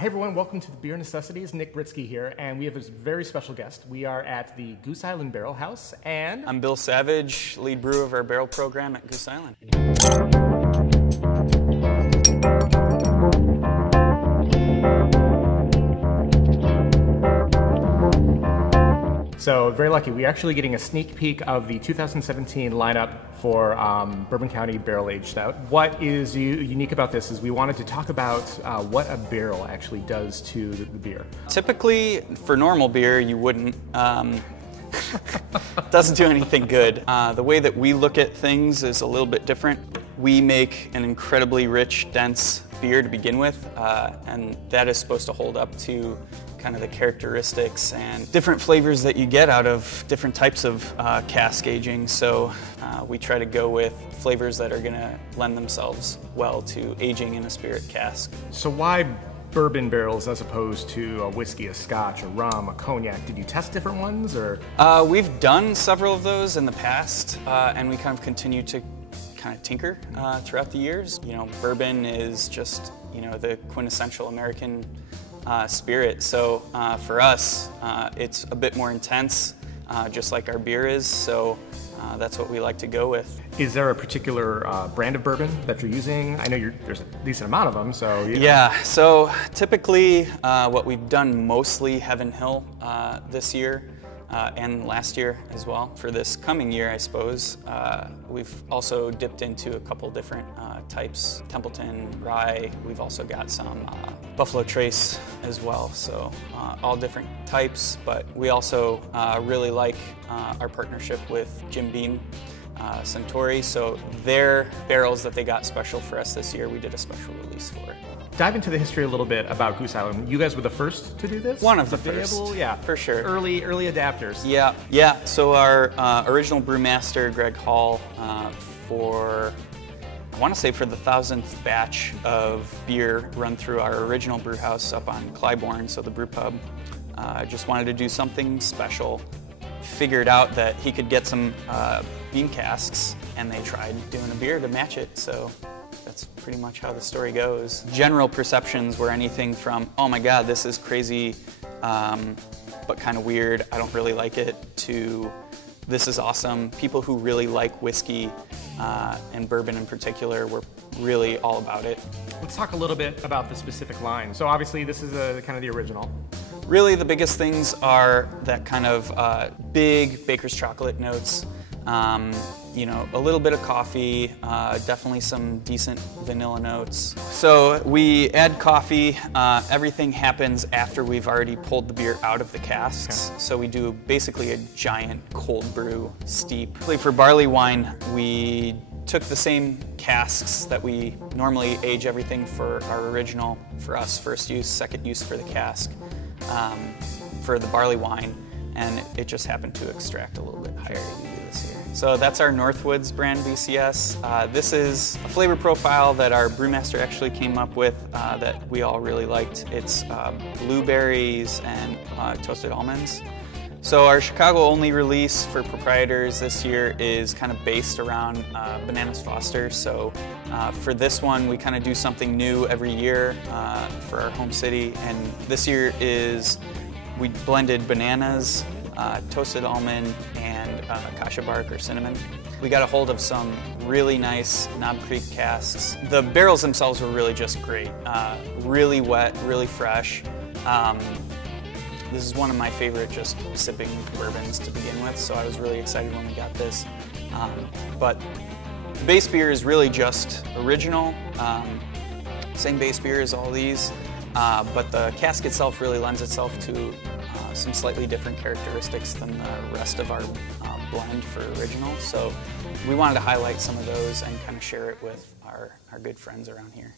Hey everyone, welcome to the Beer Necessities. Nick Britsky here, and we have a very special guest. We are at the Goose Island Barrel House, and I'm Bill Savage, lead brewer of our barrel program at Goose Island. So very lucky. We're actually getting a sneak peek of the 2017 lineup for Bourbon County Barrel Aged Stout. What is unique about this is we wanted to talk about what a barrel actually does to the beer. Typically, for normal beer, you wouldn't. Doesn't do anything good. The way that we look at things is a little bit different. We make an incredibly rich, dense beer to begin with, and that is supposed to hold up to kind of the characteristics and different flavors that you get out of different types of cask aging. So we try to go with flavors that are going to lend themselves well to aging in a spirit cask. So why bourbon barrels as opposed to a whiskey, a scotch, a rum, a cognac? Did you test different ones, or? We've done several of those in the past, and we kind of continue to kind of tinker throughout the years. You know, bourbon is just, you know, the quintessential American spirit. So for us, it's a bit more intense, just like our beer is. So that's what we like to go with. Is there a particular brand of bourbon that you're using? I know there's a decent amount of them, so you know. Yeah, so typically what we've done mostly Heaven Hill this year and last year as well. For this coming year, I suppose, we've also dipped into a couple different types. Templeton, Rye, we've also got some Buffalo Trace as well, so all different types, but we also really like our partnership with Jim Beam Centauri, so their barrels that they got special for us this year, we did a special release for it. Dive into the history a little bit about Goose Island. You guys were the first to do this? One of the first. Yeah, for sure. Early adapters. Yeah. So our original brewmaster, Greg Hall, I want to say for the 1000th batch of beer run through our original brew house up on Clybourne, so the brew pub, just wanted to do something special. Figured out that he could get some beam casks, and they tried doing a beer to match it, so that's pretty much how the story goes. General perceptions were anything from, oh my god, this is crazy, but kind of weird, I don't really like it, to this is awesome. People who really like whiskey and bourbon in particular were really all about it. Let's talk a little bit about the specific line. So obviously this is kind of the original. Really the biggest things are that kind of big baker's chocolate notes, you know, a little bit of coffee, definitely some decent vanilla notes. So we add coffee, everything happens after we've already pulled the beer out of the casks. Okay. So we do basically a giant cold brew steep. For barley wine, we took the same casks that we normally age everything for our original, for us, first use, second use for the cask, for the barley wine, and it just happened to extract a little bit higher ABV this year. So that's our Northwoods brand BCS. This is a flavor profile that our brewmaster actually came up with that we all really liked. It's blueberries and toasted almonds. So our Chicago-only release for Proprietors this year is kind of based around Bananas Foster. So for this one, we kind of do something new every year for our home city. And this year we blended bananas, toasted almond, and acacia bark or cinnamon. We got a hold of some really nice Knob Creek casks. The barrels themselves were really just great. Really wet, really fresh. This is one of my favorite just sipping bourbons to begin with, so I was really excited when we got this. But the base beer is really just original, same base beer as all these, but the cask itself really lends itself to some slightly different characteristics than the rest of our blend for original. So we wanted to highlight some of those and kind of share it with our good friends around here.